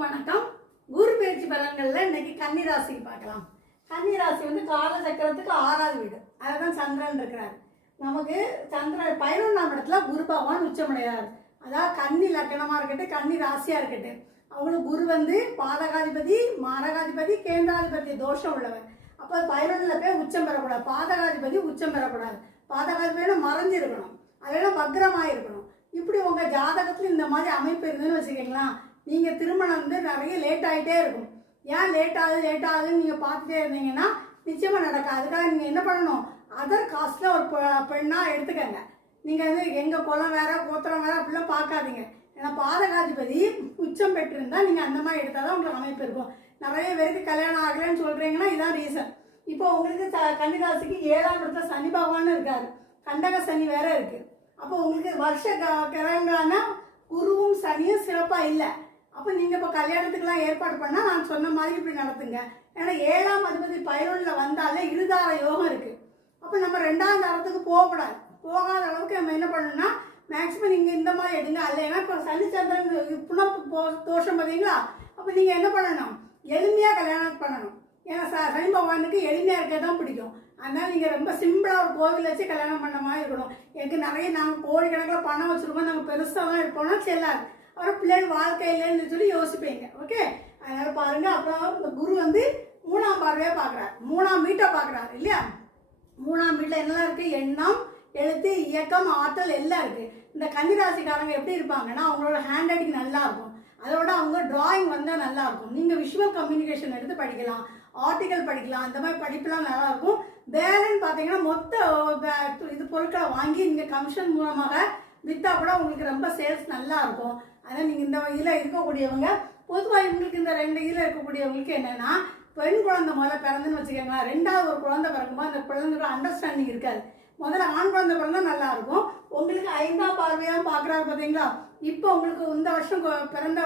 அனைவருக்கும் வணக்கம். குரு பயிற்சி பலன்கள்ல இன்னைக்கு கன்னி ராசிக்கு பார்க்கலாம். கன்னி ராசி வந்து கால சக்கரத்துக்கு 6வது வீடு. அதுதான் சந்திரன் இருக்கிறார். நமக்கு சந்திரன் 11ஆம் இடத்துல குரு பகவான் உச்சமடைகிறார். அதாவது கன்னி லக்கணமா இருக்கட்டும், கன்னி ராசியா இருக்கட்டும், அவங்களுக்கு குரு வந்து பாதகாதிபதி, மாரகாதிபதி, கேந்திராதிபதி தோஷம் உள்ளவர். அப்போ 11ல போய் உச்சம் பெறக்கூடாது. பாதகாதிபதி உச்சம் பெறக்கூடாது. பாதகாதிபதி மறைஞ்சிருக்கணும், அதெல்லாம் வக்ரமாக இருக்கணும். இப்படி உங்கள் ஜாதகத்தில் இந்த மாதிரி அமைப்பு இருந்துன்னு வச்சுக்கிங்களேன், நீங்கள் திருமணம் வந்து நிறைய லேட் ஆகிட்டே இருக்கும். ஏன் லேட் ஆகுதுன்னு நீங்கள் பார்த்துட்டே இருந்தீங்கன்னா நிச்சயமாக நடக்காது. அதுக்காக நீங்கள் என்ன பண்ணணும், அதர் காஸ்ட்டில் ஒரு பெண்ணாக எடுத்துக்கங்க. நீங்கள் வந்து எங்கள் குலம் வேற கோத்திரம் வேற அப்படிலாம் பார்க்காதீங்க. ஏன்னா பாதகாதிபதி உச்சம் பெற்றிருந்தால் நீங்கள் அந்த மாதிரி எடுத்தால் தான் உங்களுக்கு அமைப்பு இருக்கும். நிறைய பேருக்கு கல்யாணம் ஆகலைன்னு சொல்கிறீங்கன்னா இதான் ரீசன். இப்போ உங்களுக்கு கன்னிராசிக்கு 7ஆம் இடத்துல சனி பகவான் இருக்காரு, கண்டக சனி வேற இருக்குது. அப்போ உங்களுக்கு வருஷ கிரகங்களான குருவும் சனியும் சிறப்பாக இல்லை. அப்போ நீங்கள் இப்போ கல்யாணத்துக்கெல்லாம் ஏற்பாடு பண்ணால் நான் சொன்ன மாதிரி இப்படி நடத்துங்க. ஏன்னா 7ஆம் அதிபதி 11ல் வந்தாலே இருதார யோகம் இருக்குது. அப்போ நம்ம 2ஆம் தரத்துக்கு போகக்கூடாது. போகாத அளவுக்கு நம்ம என்ன பண்ணணும்னா மேக்ஸிமம் நீங்கள் இந்த மாதிரி எடுங்க. அல்ல ஏன்னா இப்போ சனி சந்திரன் தோஷம் பார்த்தீங்களா, அப்போ நீங்கள் என்ன பண்ணணும், எளிமையாக கல்யாணம் பண்ணணும். ஏன்னா சனி பகவானுக்கு எளிமையாக இருக்க தான் பிடிக்கும். அதனால் நீங்கள் ரொம்ப சிம்பிளாக ஒரு கோவில் வச்சு கல்யாணம் பண்ண மாதிரி இருக்கணும். எனக்கு நிறைய நாங்கள் கோடிக்கணக்கில் பணம் வச்சுருக்கோம், நாங்கள் பெருசாக தான் இருப்போம்னா செல்லாது. அப்புறம் பிள்ளைகள் வாழ்க்கையிலேன்னு சொல்லி யோசிப்பீங்க. ஓகே, அதனால் பாருங்கள். அப்புறம் இந்த குரு வந்து 3ஆம் பார்வையாக பார்க்குறாரு, 3ஆம் வீட்டை பார்க்குறாரு இல்லையா. 3ஆம் வீட்டில் என்னெல்லாம் இருக்குது, எண்ணம், எழுத்து, இயக்கம், ஆற்றல் எல்லாம் இருக்குது. இந்த கன்னிராசிக்காரங்க எப்படி இருப்பாங்கன்னா அவங்களோட ஹேண்ட் ரைட்டிங் நல்லா இருக்கும். அதோட அவங்க டிராயிங் வந்தால் நல்லாயிருக்கும். நீங்கள் விஷுவல் கம்யூனிகேஷன் எடுத்து படிக்கலாம், ஆர்டிக்கல் படிக்கலாம், அந்த மாதிரி படிப்புலாம் நல்லாயிருக்கும். வேலைன்னு பார்த்தீங்கன்னா மொத்த இது பொருட்களை வாங்கி நீங்கள் கமிஷன் மூலமாக விற்றா கூட உங்களுக்கு ரொம்ப சேல்ஸ் நல்லா இருக்கும். அதனால் நீங்கள் இந்த இதில் இருக்கக்கூடியவங்க பொதுவாக இவங்களுக்கு இந்த 2 இதில் இருக்கக்கூடியவங்களுக்கு என்னென்னா, பெண் குழந்தை முதல்ல பிறந்துன்னு வச்சுக்கோங்களேன், 2வது ஒரு குழந்தை பிறக்கும்போது அந்த குழந்தையோட அண்டர்ஸ்டாண்டிங் இருக்காது. முதல்ல ஆண் குழந்தை பிறந்தா நல்லா இருக்கும். உங்களுக்கு 5ஆம் பார்வையாக பார்க்குறாரு பார்த்தீங்களா. இப்போ உங்களுக்கு இந்த வருஷம் பிறந்த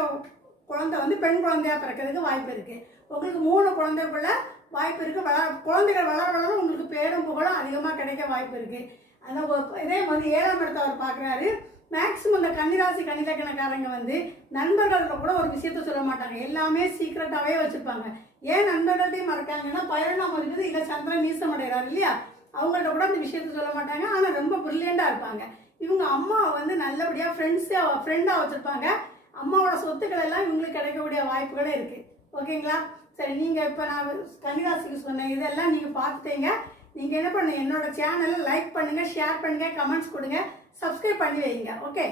குழந்தை வந்து பெண் குழந்தையாக பிறக்கிறதுக்கு வாய்ப்பு இருக்குது. உங்களுக்கு 3 குழந்தைக்குள்ள வாய்ப்பு இருக்குது. குழந்தைகள் வளர உங்களுக்கு பேரும் புகழும் அதிகமாக கிடைக்க வாய்ப்பு இருக்குது. அதனால் இதே மாதிரி 7ஆம் இடத்தை அவர் பார்க்குறாரு. மேக்ஸிமம் இந்த கன்னிராசி கன்னிலக்கணக்காரங்க வந்து நண்பர்கள்ட்ட கூட ஒரு விஷயத்த சொல்ல மாட்டாங்க, எல்லாமே சீக்ரெட்டாகவே வச்சுருப்பாங்க. ஏன் நண்பர்கள்ட்டையும் மறக்காங்கன்னா 11ஆம் அதிபதி இல்லை சந்திரன் நீசம் அடைகிறார் இல்லையா, அவங்கள்ட்ட கூட அந்த விஷயத்த சொல்ல மாட்டாங்க. ஆனால் ரொம்ப ப்ரில்லியண்டாக இருப்பாங்க. இவங்க அம்மாவை வந்து நல்லபடியாக ஃப்ரெண்டாக வச்சுருப்பாங்க. அம்மாவோட சொத்துக்கள் எல்லாம் இவங்களுக்கு கிடைக்கக்கூடிய வாய்ப்புகளே இருக்குது. ஓகேங்களா. சரி, நீங்கள் இப்போ நான் கன்னிராசிக்கு சொன்னேன், இதெல்லாம் நீங்கள் பார்த்துட்டீங்க. நீங்கள் என்ன பண்ணுங்கள், என்னோட சேனலை லைக் பண்ணுங்கள், ஷேர் பண்ணுங்கள், கமெண்ட்ஸ் கொடுங்க, சப்ஸ்கிரைப் பண்ணி வைங்க. ஓகே.